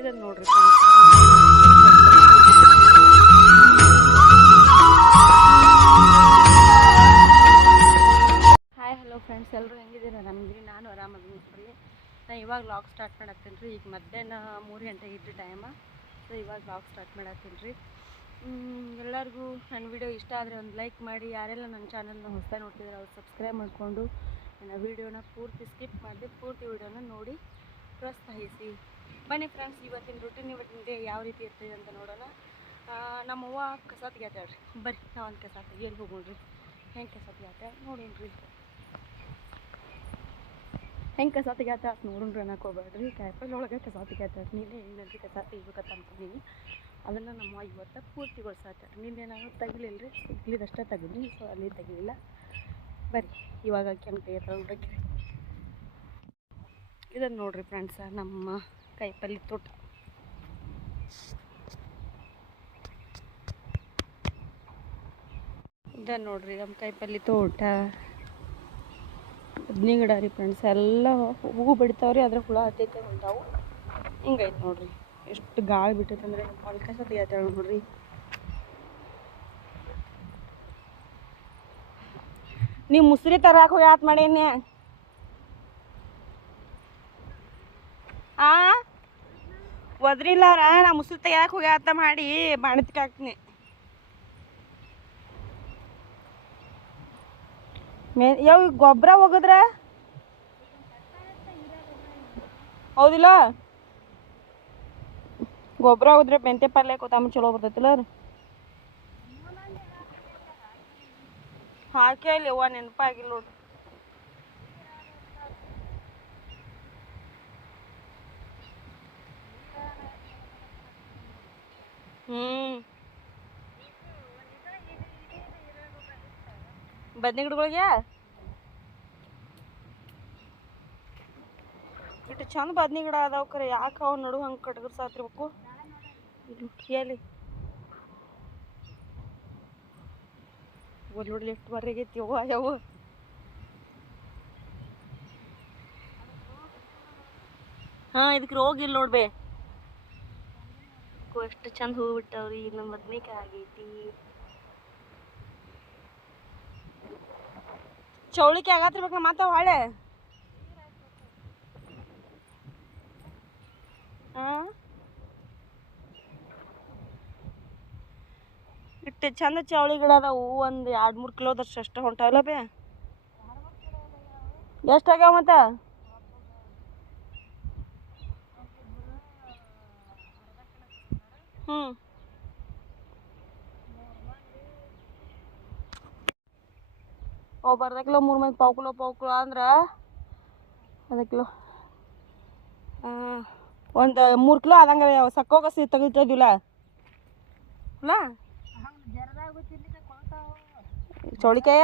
ಇದನ್ನು ನೋಡ್ರಿ hi hello friends, ಎಲ್ಲರೂ ಹೆಂಗಿದ್ದೀರಾ? ನಮಗಿರಿ ನಾನು ಆರಾಮಾಗಿದ್ದೀನಿ ನೋಡ್ರಿ. ನಾನು ಇವಾಗ ವ್ಲಾಗ್ ಸ್ಟಾರ್ಟ್ ಮಾಡತ್ತೀನಿ ರೀ. ಈಗ ಮಧ್ಯಾಹ್ನ 3 ಗಂಟೆಗೆ ಇಟ್ಟು ಟೈಮ. ಸೊ ಇವಾಗ ವ್ಲಾಗ್ ಸ್ಟಾರ್ಟ್ ಮಾಡತ್ತೀನಿ ರೀ. ಎಲ್ಲರಿಗೂ ನನ್ನ ವಿಡಿಯೋ ಇಷ್ಟ ಆದರೆ ಒಂದು ಲೈಕ್ ಮಾಡಿ. ಯಾರೆಲ್ಲ ನನ್ನ ಚಾನಲ್ನ ಹೊಸ ನೋಡ್ತಿದ್ದಾರೆ ಅವ್ರು ಸಬ್ಸ್ಕ್ರೈಬ್ ಮಾಡಿಕೊಂಡು ನನ್ನ ವೀಡಿಯೋನ ಪೂರ್ತಿ ಸ್ಕಿಪ್ ಮಾಡಿದೆ ಪೂರ್ತಿ ವಿಡಿಯೋನ ನೋಡಿ ಪ್ರೋತ್ಸಾಹಿಸಿ. ಬನ್ನಿ ಫ್ರೆಂಡ್ಸ್, ಇವತ್ತಿನ ಡೇ ಯಾವ ರೀತಿ ಇರ್ತದೆ ಅಂತ ನೋಡೋಣ. ನಮ್ಮವ್ವ ಕಸ ತೆಗಿತಾಳ್ರಿ. ಬರ್ರಿ ನಾವು ಒಂದು ಕಸ ತೆಗಿಯಲ್ಲಿ ಹೋಗೋಣ್ರಿ. ಹೆಂಗೆ ಕಸ ತೆಗಿತಾಳೆ ನೋಡೋಣ್ರಿ. ಹೆಂಗೆ ಕಸ ತೆಗಿತಾಳ ಅಂತ ನೋಡೋಣ್ರಿ. ಅನ್ನಕ್ಕೆ ಹೋಗ್ಬೇಡ್ರಿ. ಕಾಯಿಪಲ್ಲೆ ಒಳಗೆ ಕಸ ತೆಗಿತಾಳೆ. ನೀನೇ ಹೆಂಗಂದ್ರೆ ಕಸ ತೆಗಿಬೇಕಂತ ಅನ್ಕೊಂಡೀನಿ. ಅದನ್ನು ನಮ್ಮ ಇವತ್ತು ಪೂರ್ತಿಗೊಳಿಸಾತಾಳೆ. ನಿನ್ನೆ ನಾನು ತೆಗಿಲಿಲ್ಲ ರೀ, ಇಲ್ಲಿದಷ್ಟೇ ತೆಗೆದ್ರಿ. ಸೊ ಅಲ್ಲಿ ತೆಗಿಲಿಲ್ಲ. ಬರ್ರಿ ಇವಾಗ ಕೆಂಪು ತೆಗಿತಾಳೆ ನೋಡ್ರಿ. ಇದನ್ನು ನೋಡ್ರಿ ಫ್ರೆಂಡ್ಸ, ನಮ್ಮ ಕಾಯಿಪಲ್ಲೆ ತೋಟ. ಇದನ್ನು ನೋಡ್ರಿ ನಮ್ಮ ಕಾಯಿಪಲ್ಲೆ ತೋಟ. ಬದ್ನಿ ಗಿಡ ರೀ ಫ್ರೆಂಡ್ಸ್. ಎಲ್ಲ ಹೂವು ಬಿಡ್ತಾವ್ರಿ, ಅದ್ರ ಹುಳ ಹತ್ತೈತೆ ಹೊಂಟಾವು. ಹಿಂಗೈತೆ ನೋಡ್ರಿ. ಎಷ್ಟು ಗಾಳಿ ಬಿಟ್ಟೈತೆ ಅಂದರೆ ನಮ್ಮ ಕಸ ತೆಗಿತಾಳೆ ನೋಡ್ರಿ. ನೀವು ಮುಸ್ರಿ ತರಾಕ ಹೋಗಿ ಆತ್ ಮಾಡೇನೆ. ಒದ್ರಿಲ್ಲವ್ರ ನಾ ಮುಸ್ರಿ ತೆಗಿಯಾಕ ಹೋಗಿ ಆತ ಮಾಡಿ ಬಾಣತಿಗೆ ಹಾಕ್ತೀನಿ. ಯಾವ ಗೊಬ್ಬರ ಹೋಗದ್ರ ಹೌದಿಲ್ಲ? ಗೊಬ್ಬರ ಹೋದ್ರೆ ಮೆಂತೆ ಪಲ್ಯ ಕೊತ್ತಂಬರಿ ಚಲೋ ಬರ್ತೈತಿಲ್ಲ ರೀ. ಹಾಕಿ ಅಲ್ಲಿ ಅವ್ವ ನೆನಪಾಗಿಲ್ಲ ನೋಡ್ರಿ. ಬದ್ನಿ ಗಿಡಗಳಿಗೆ ಇಟ್ಟು ಚಂದ ಬದ್ನಿ ಗಿಡ ಅದಾವ. ಕರೆ ಯಾಕೆ ಅವು ನಡು ಹಂಗೆ ಕಟ್ಗರ್ಸಾತಿರ್ಬೇಕು ಎಲ್ಲಿ ನೋಡಿ ಎಷ್ಟು ಬರ್ರಿಗೈತಿ ಅವ ಯಾವ. ಇದಕ್ಕೆ ರೋಗ ಇಲ್ಲ ನೋಡ್ಬೇ. ಎಷ್ಟು ಚಂದ ಹೂ ಬಿಟ್ಟವ್ರಿ. ನಮ್ಮ ಬದ್ನಿಕಾಯಿ ಆಗೈತಿ. ಚೌಳಿಕೆ ಆಗತ್ತಿರ್ಬೇಕು ಮಾತ ಹೊಳೆ. ಇಟ್ಟು ಚಂದ ಚೌಳಿ ಗಿಡ ಅದಾವು. ಒಂದು 2-3 ಕಿಲೋದಷ್ಟು ಅಷ್ಟು ಹೊಂಟಾವಲ್ಲ ಬೇ. ಎಷ್ಟಾಗ್ಯಾವ ಮತ್ತ? ಅರ್ಧ ಕಿಲೋ 3 ಮಂದಿ ಪಾವು ಕಿಲೋ ಅಂದ್ರೆ ಅರ್ಧ ಕಿಲೋ ಒಂದು 3 ಕಿಲೋ ಆದಂಗೆ ಸಕ್ಕೋಗ ತೆಗಿತಿದ್ದಿಲ್ಲ ಅಲ್ಲ ಚೌಳಿಕಾಯ.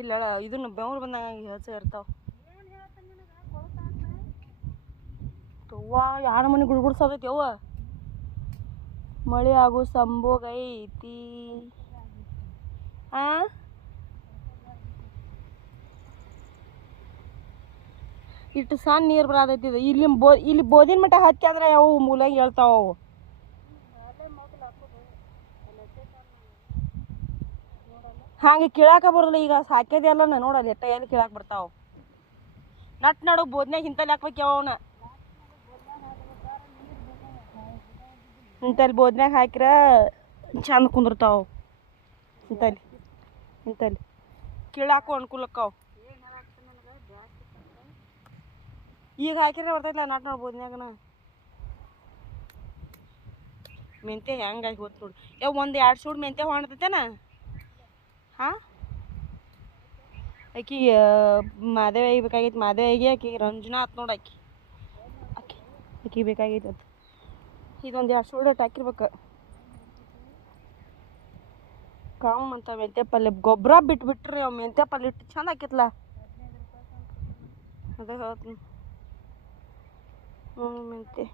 ಇಲ್ಲ ಇದನ್ನು ಬೆವರು ಬಂದಂಗೆ ಹೆಚ್ಚು ಇರ್ತಾವ. ಅವ್ವ ಯಾರ ಮನೆ ಗುಡ್ಗುಡ್ಸದೈತಿ ಅವ್ವ. ಮಳೆ ಆಗೋ ಸಂಭೋಗ ಐತಿ. ಇಟ್ಟು ಸಣ್ಣ ನೀರು ಬರತೈತಿ. ಇಲ್ಲಿ ಬೋದಿನ ಮಟ್ಟ ಹತ್ತಿ ಅಂದ್ರೆ ಅವು ಮೂಲಾಗ ಹೇಳ್ತಾವ. ಅವು ಹಂಗೆ ಕೀಳಾಕ ಬರೋಲ್ಲ. ಈಗ ಸಾಕ್ಯದೆ ಅಲ್ಲ ನೋಡಲ್ಲ ಎಟ್ಟ ಎಲ್ಲಿ ಕೀಳಾಕ ಬರ್ತಾವ. ನಟ್ ನಡು ಬೋದ್ನಾಗ ಇಂತಲ್ಲಿ ಹಾಕ್ಬೇಕು. ಅವನ ಇಂತಲ್ಲಿ ಬೋದ್ನಾಗ ಹಾಕಿರ ಚಂದ ಕುಂದಿರ್ತಾವ. ಇಂತಲ್ಲಿ ಕೀಳಾಕು ಅನುಕೂಲಕ್ಕಾವ. ಈಗ ಹಾಕಿದ್ರೆ ಬರ್ತೈತಿಲ್ಲ ನಟ್ ನೋಡಿ ಬೋದ್ನ್ಯಾಗನ. ಮೆಂತೆ ಹೆಂಗಾಗಿ ಹೋತ್ ನೋಡಿ. ಯಾವ 1-2 ಸೂಡು ಮೆಂತೆ ಹೊಣ್ತೈತೇನ. ಆಕಿಗೆ ಮಾದೇವಿ ಬೇಕಾಗೈತಿ. ಮಾದೇವಿಗೆ ಆಕಿಗೆ ರಂಜನಾ ಆತ್ ನೋಡಿ. ಆಕಿ ಬೇಕಾಗೈತಿ ಅದು. ಇದೊಂದು 2 ಸೂಡು ಹಾಕಿರ್ಬೇಕು. ಕಾಮ್ ಅಂತ ಮೆಂತೆ ಪಲ್ಯ ಗೊಬ್ಬರ ಬಿಟ್ಬಿಟ್ರಿ. ಅವು ಮೆಂತೆ ಪಲ್ಯ ಇಟ್ಟು ಚಂದ ಆಕೈತ್ಲ. ಅದೇ ಹೇಳ್ತೀನಿ. ಮೆಂತೆ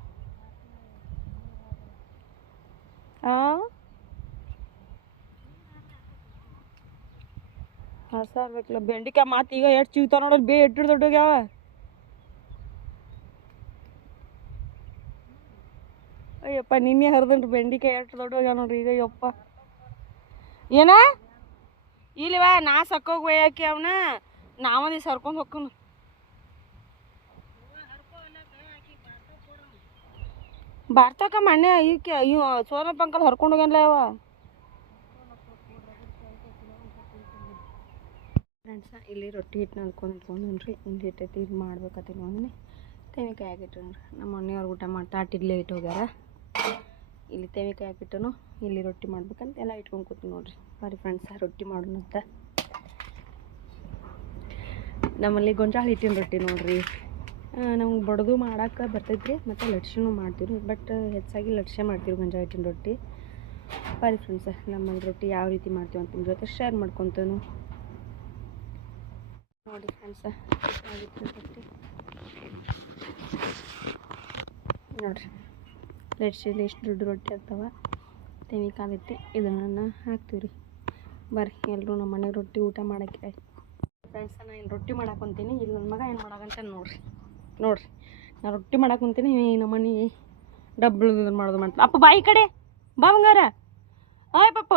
ಹಸ ಬೇಕಲ್ಲ. ಬೆಂಡಿಕಾಯಿ ಮಾತು ಈಗ ಎಷ್ಟು ಚಿಗ್ತಾವ ನೋಡ್ರಿ. ಬೇ ಎಷ್ಟು ದೊಡ್ಡೋಗ್ಯಾವ. ಅಯ್ಯಪ್ಪ ನಿನ್ನೆ ಹರಿದನ್ರಿ ಬೆಂಡಿಕಾಯಿ ಎಷ್ಟು ದೊಡ್ಡ ನೋಡ್ರಿ ಈಗ ಯಪ್ಪ ಏನ ಇಲ್ವಾ ನಾ ಸಕ್ಕೋಗಿ ಒಯ್ಯಾಕಿ ಅವನ ನಾವೊಂದು ಸರ್ಕೊಂಡು ಹೊಕ್ಕನು ಬಾರ್ತಕ ಮಣ್ಣೆ ಈಕೆ ಇವ್ ಸೋನಪ್ಪ ಅಂಕಲ್ ಹರ್ಕೊಂಡು ಹೋಗ್ಯಾನಲ್ಲ ಅವ ಫ್ರೆಂಡ್ಸ ಇಲ್ಲಿ ರೊಟ್ಟಿ ಹಿಟ್ಟನ್ನ ಅಂದ್ಕೊಂಡ್ರಿ ಇಲ್ಲಿ ಹಿಟ್ಟೈತಿ ಇದು ಮಾಡ್ಬೇಕತ್ತೀನಿ ಒಂದಿನಿ ತೆವಿಕಾಯಿ ಹಾಕಿಟ್ಟು ನೋಡ್ರಿ ನಮ್ಮ ಮನೆಯವ್ರು ಊಟ ಮಾಡ್ತಾ ಇಡ್ಲಿ ಇಟ್ಟು ಹೋಗ್ಯಾರ ಇಲ್ಲಿ ತೆವಿಕಾಯಿ ಹಾಕಿಟ್ಟನು ಇಲ್ಲಿ ರೊಟ್ಟಿ ಮಾಡ್ಬೇಕಂತ ಎಲ್ಲ ಇಟ್ಕೊಂಡು ಕೂತು ನೋಡ್ರಿ ಬರೀ ಫ್ರೆಂಡ್ಸ ರೊಟ್ಟಿ ಮಾಡೋಣ ಅಂತ ನಮ್ಮಲ್ಲಿ ಗೊಂಜಾಳ ಹಿಟ್ಟಿನ ರೊಟ್ಟಿ ನೋಡ್ರಿ ನಮ್ಗೆ ಬಡ್ದು ಮಾಡೋಕೆ ಬರ್ತೈತ್ರಿ ಮತ್ತು ಲಟ್ಸೆನೂ ಮಾಡ್ತೀವಿ ಬಟ್ ಹೆಚ್ಚಾಗಿ ಲಟ್ಸೆ ಮಾಡ್ತೀವಿ ಗೊಂಜಾಳ ಹಿಟ್ಟಿನ ರೊಟ್ಟಿ ಬರೀ ಫ್ರೆಂಡ್ಸ ನಮ್ಮಲ್ಲಿ ರೊಟ್ಟಿ ಯಾವ ರೀತಿ ಮಾಡ್ತೀವಿ ಅಂತ ನಿಮ್ಮ ಜೊತೆ ಶೇರ್ ಮಾಡ್ಕೊತಾನು ನೋಡಿ ಫ್ರೆಂಡ್ಸ ರೊಟ್ಟಿ ನೋಡಿರಿ ಲಟ್ಸೆಲಿ ಎಷ್ಟು ದೊಡ್ಡ ರೊಟ್ಟಿ ಆಗ್ತಾವ ತೆವಿಕಾಗೈತಿ ಇದನ್ನು ಹಾಕ್ತೀವಿ ರೀ ಬರ್ರಿ ಎಲ್ಲರೂ ನಮ್ಮ ಮನೆಗೆ ರೊಟ್ಟಿ ಊಟ ಮಾಡೋಕ್ಕೆ ಫ್ರೆಂಡ್ಸ ನಾನು ಇಲ್ಲಿ ರೊಟ್ಟಿ ಮಾಡಾಕೊಂತೀನಿ ಇಲ್ಲಿ ನನ್ನ ಮಗ ಏನು ಮಾಡಾಕಂತ ನೋಡ್ರಿ ನಾನು ರೊಟ್ಟಿ ಮಾಡಾಕೊಂತೀನಿ ನಮ್ಮ ಮನೆ ಡಬ್ಬಳು ಮಾಡೋದು ಮಾಡ್ತೀನಿ ಅಪ್ಪ ಬಾಯಿ ಕಡೆ ಬಾ ಬಂಗಾರ ಆಯ್ ಪಪ್ಪ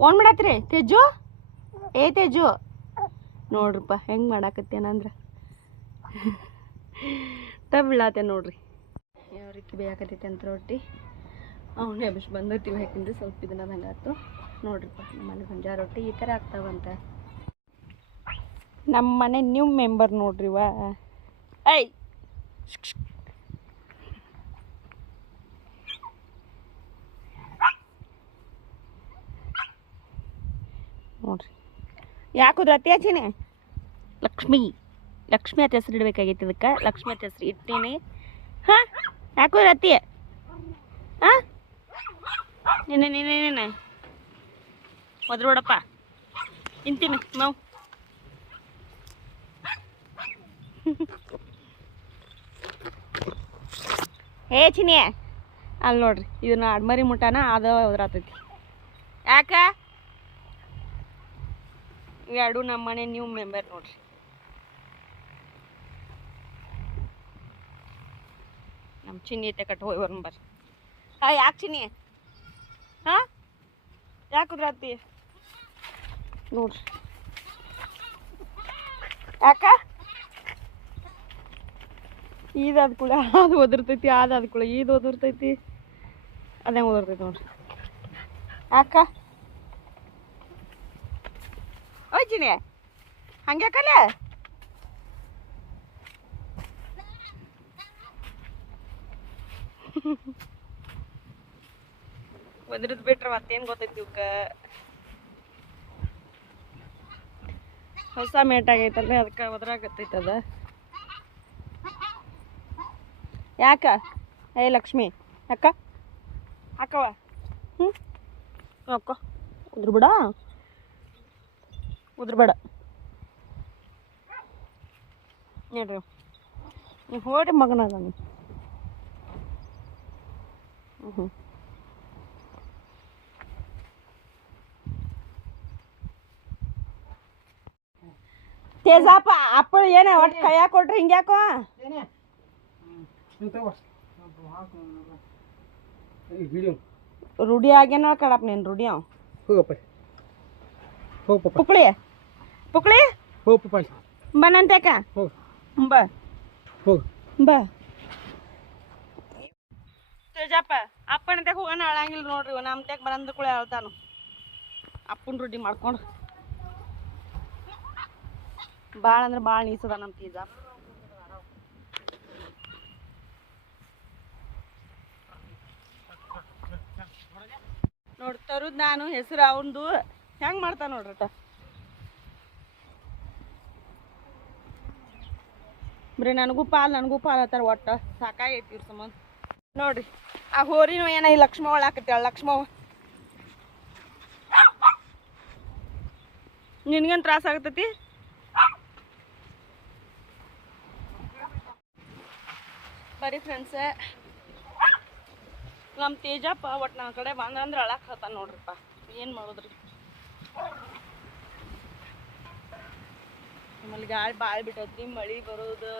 ಓನ್ ಮಾಡತ್ರಿ ತೇಜು ತೇಜು ನೋಡ್ರಿಪ್ಪ ಹೆಂಗೆ ಮಾಡಾಕತ್ತೇನಂದ್ರೆ ಡಬ್ಬಳಾತೆ ನೋಡ್ರಿ ಯಾವ ರೀತಿ ಬೇಕತ್ತೈತೆ ಅಂತ ರೊಟ್ಟಿ ಅವನೇ ಅಭಿಷ್ ಬಂದೈತಿ ಹಾಕಿಂದ್ರೆ ಸ್ವಲ್ಪ ಇದನ್ನ ಹಂಗಾತು ನೋಡ್ರಿಪ್ಪ ನಮ್ಮನೆ ಗೊಂಜಾಳ ರೊಟ್ಟಿ ಈ ಥರ ಆಗ್ತಾವಂತ ನಮ್ಮ ಮನೆ ನ್ಯೂ ಮೆಂಬರ್ ನೋಡ್ರಿವಾ ಐ ನೋಡ್ರಿ ಯಾಕುದ್ರ ಅತಿ ಹಚ್ಚಿನಿ ಲಕ್ಷ್ಮಿ ಅಂತ ಹೆಸರು ಇಡಬೇಕಾಗೈತಿ ಇದಕ್ಕೆ ಲಕ್ಷ್ಮಿ ಅಂತ ಹೆಸರು ಇಟ್ಟೀನಿ ಹಾಂ ಯಾಕುದ್ರ ಅತಿ ಹಾಂ ನೀನೆ ಒದ್ರೋಡಪ್ಪ ತಿಂತೀನಿ ನಾವು ಚಿನಿಯ ಅಲ್ಲಿ ನೋಡ್ರಿ ಇದನ್ನ ಅಡ್ಮರಿ ಮುಟ್ಟಾನ ಅದು ಒದ್ರಾತೈತಿ ಯಾಕ ಎರಡು ನಮ್ಮ ಮನೆ ನ್ಯೂ ಮೆಂಬರ್ ನೋಡ್ರಿ ನಮ್ಮ ಚಿನ್ನಿ ಐತೆ ಕಟ್ಟು ಹೋಗಿ ಬರ್ರಿ ಯಾಕೆ ಚಿನ್ನಿ ಹಾಂ ಯಾಕೆ ಉದ್ರಾತಿ ನೋಡ್ರಿ ಯಾಕ ಈದಾದ ಕೂಡ ಅದು ಒದರ್ತೈತಿ ಅದಾದ ಕೂಡ ಇದು ಒದರ್ತೈತಿ ಅದೇ ಒದರ್ತೈತಿ ನೋಡ್ರಿ ಯಾಕ ಓಯ್ಜಿನಿ ಹಂಗ್ಯಾಕಲ್ಲ ಒದ್ರದ್ ಬಿಟ್ರೆ ಮತ್ತೇನು ಗೊತ್ತೈತಿ ಇವಕ್ಕ ಹೊಸ ಮೇಟ್ ಆಗೈತಲ್ರಿ ಅದಕ್ಕೆ ಒದ್ರಾಗತ್ತೈತದ ಯಾಕ ಲಕ್ಷ್ಮಿ ಅಕ್ಕ ಅಕ್ಕವ ಅಕ್ಕ ಉದ್ರಬೇಡ ನೋಡ್ರಿ ನೀವು ಹೋರಿ ಮಗನಾಗ ತೇಜಾಪ ಅಪ್ಪಳು ಏನ ಒಟ್ಟು ಕೈಯಾಗ ಕೊಟ್ರಿ ಹಿಂಗ್ಯಾಕೋ ರೂಢಿ ಆಗ್ಯಾನ ಕಡಪ್ಪ ನೀನು ರೂಢಿ ಅವ ಪುಕ್ಳಿ ಪುಕ್ಳಿ ಬನ್ನಂತೇಕ ಬಾ ತೇಜಪ್ಪ ಅಪ್ಪನ ತೆಗ ಹೋಗೋಣ ಅಳಂಗಿಲ್ಲ ನೋಡ್ರಿ ನಮ್ಮ ತೆಗ ಬರಂದ ಕೂಡ ಹೇಳ್ತಾನು ಅಪ್ಪನ ರೂಢಿ ಮಾಡ್ಕೊಂಡು ಭಾಳ ಅಂದ್ರೆ ಭಾಳ ನೀಸದ ನಮ್ಮ ತೇಜಪ್ಪ ನೋಡಿ ತರುದ್ ನಾನು ಹೆಸರು ಅವಂದು ಹೆಂಗೆ ಮಾಡ್ತಾ ನೋಡ್ರಟ ಬರೀ ನನಗೂ ಪಾಲ್ ಹತ್ತಾರ ಒಟ್ಟು ಸಾಕಾಗೈತಿ ಇವ್ರ ಸಂಬಂಧ ನೋಡ್ರಿ ಆ ಹೋರಿನೂ ಏನ ಈ ಲಕ್ಷ್ಮವ್ವ ಹಾಕತ್ತಾಳ ಲಕ್ಷ್ಮವ್ವ ನಿನ್ಗೇನು ತ್ರಾಸ ಆಗತೈತಿ ಬರೀ ಫ್ರೆಂಡ್ಸ ನಮ್ಮ ತೇಜಪ್ಪ ಒಟ್ಟು ನನ್ನ ಕಡೆ ಬಂದಂದ್ರೆ ಅಳಕ್ಕೆ ಹತ್ತಾನ ನೋಡ್ರಿಪ್ಪ ಏನು ಮಾಡೋದ್ರಿ ನಿಮ್ಮಲ್ಲಿ ಗಾಳಿ ಭಾಳ ಬಿಟ್ಟೈತಿ ಮಳೆ ಬರೋದು